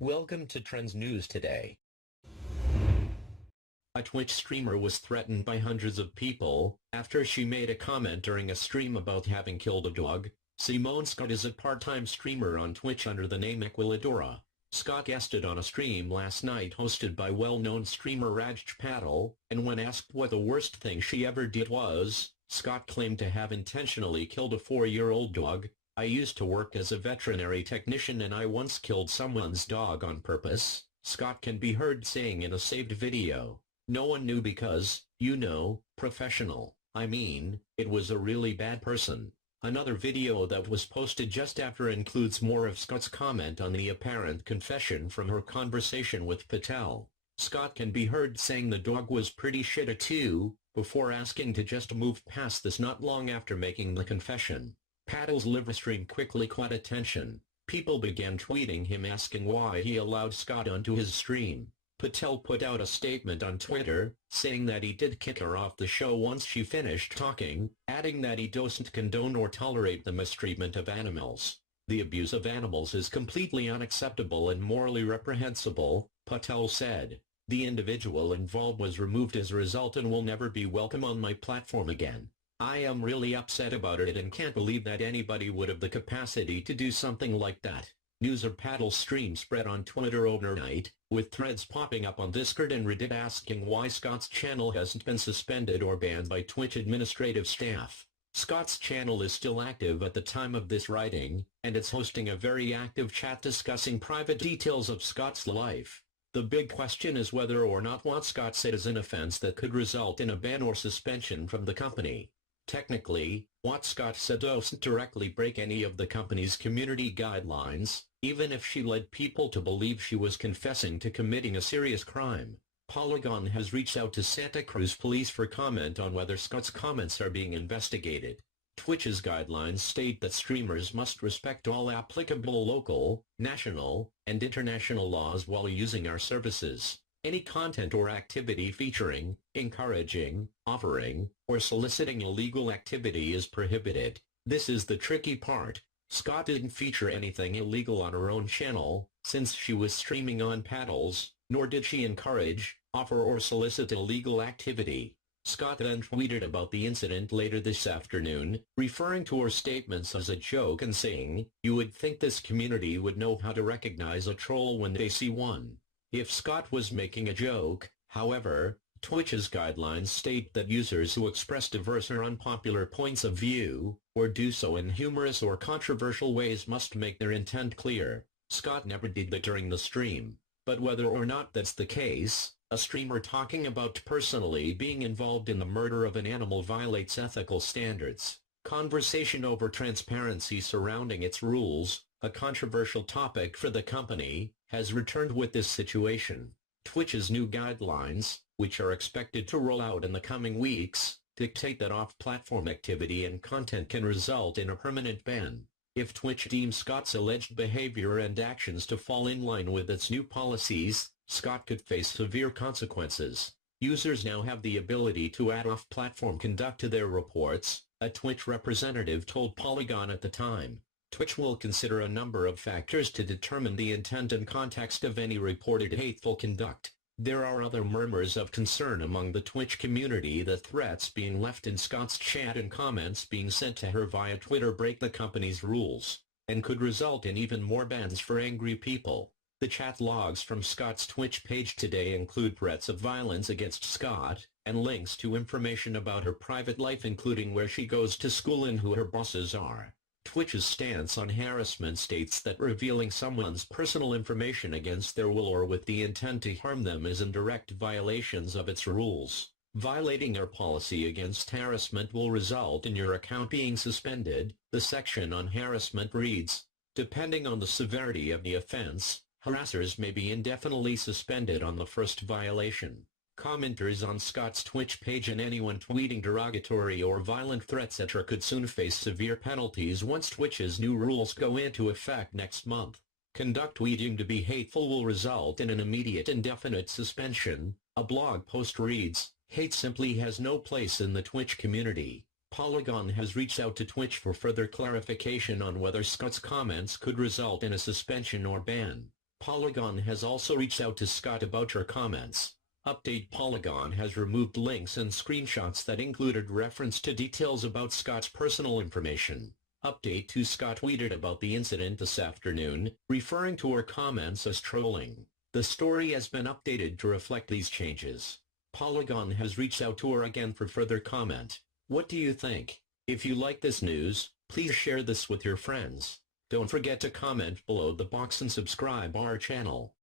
Welcome to Trends News today. A Twitch streamer was threatened by hundreds of people after she made a comment during a stream about having killed a dog. Simone Scott is a part-time streamer on Twitch under the name Equiladora. Scott guested on a stream last night hosted by well-known streamer Raj Patel, and when asked what the worst thing she ever did was, Scott claimed to have intentionally killed a 4-year-old dog. "I used to work as a veterinary technician and I once killed someone's dog on purpose," Scott can be heard saying in a saved video. "No one knew because, you know, professional. I mean, it was a really bad person." Another video that was posted just after includes more of Scott's comment on the apparent confession from her conversation with Patel. Scott can be heard saying the dog was pretty shitty too, before asking to just move past this not long after making the confession. Patel's live stream quickly caught attention. People began tweeting him asking why he allowed Scott onto his stream. Patel put out a statement on Twitter, saying that he did kick her off the show once she finished talking, adding that he doesn't condone or tolerate the mistreatment of animals. "The abuse of animals is completely unacceptable and morally reprehensible," Patel said. "The individual involved was removed as a result and will never be welcome on my platform again. I am really upset about it and can't believe that anybody would have the capacity to do something like that." News of Patel's stream spread on Twitter overnight, with threads popping up on Discord and Reddit asking why Scott's channel hasn't been suspended or banned by Twitch administrative staff. Scott's channel is still active at the time of this writing, and it's hosting a very active chat discussing private details of Scott's life. The big question is whether or not what Scott said is an offense that could result in a ban or suspension from the company. Technically, what Scott said doesn't directly break any of the company's community guidelines, even if she led people to believe she was confessing to committing a serious crime. Polygon has reached out to Santa Cruz police for comment on whether Scott's comments are being investigated. Twitch's guidelines state that streamers must respect all applicable local, national, and international laws while using our services. Any content or activity featuring, encouraging, offering, or soliciting illegal activity is prohibited. This is the tricky part. Scott didn't feature anything illegal on her own channel, since she was streaming on Patel's, nor did she encourage, offer or solicit illegal activity. Scott then tweeted about the incident later this afternoon, referring to her statements as a joke and saying, "You would think this community would know how to recognize a troll when they see one." If Scott was making a joke, however, Twitch's guidelines state that users who express diverse or unpopular points of view, or do so in humorous or controversial ways must make their intent clear. Scott never did that during the stream. But whether or not that's the case, a streamer talking about personally being involved in the murder of an animal violates ethical standards. Conversation over transparency surrounding its rules, a controversial topic for the company, has returned with this situation. Twitch's new guidelines, which are expected to roll out in the coming weeks, dictate that off-platform activity and content can result in a permanent ban. If Twitch deems Scott's alleged behavior and actions to fall in line with its new policies, Scott could face severe consequences. Users now have the ability to add off-platform conduct to their reports, a Twitch representative told Polygon at the time. Twitch will consider a number of factors to determine the intent and context of any reported hateful conduct. There are other murmurs of concern among the Twitch community that threats being left in Scott's chat and comments being sent to her via Twitter break the company's rules, and could result in even more bans for angry people. The chat logs from Scott's Twitch page today include threats of violence against Scott, and links to information about her private life including where she goes to school and who her bosses are. Twitch's stance on harassment states that revealing someone's personal information against their will or with the intent to harm them is in direct violations of its rules. Violating our policy against harassment will result in your account being suspended, the section on harassment reads. Depending on the severity of the offense, harassers may be indefinitely suspended on the first violation. Commenters on Scott's Twitch page and anyone tweeting derogatory or violent threats at her could soon face severe penalties once Twitch's new rules go into effect next month. Conduct tweeting to be hateful will result in an immediate indefinite suspension, a blog post reads. Hate simply has no place in the Twitch community. Polygon has reached out to Twitch for further clarification on whether Scott's comments could result in a suspension or ban. Polygon has also reached out to Scott about your comments. Update: Polygon has removed links and screenshots that included reference to details about Scott's personal information. Update: to Scott tweeted about the incident this afternoon, referring to her comments as trolling. The story has been updated to reflect these changes. Polygon has reached out to her again for further comment. What do you think? If you like this news, please share this with your friends. Don't forget to comment below the box and subscribe our channel.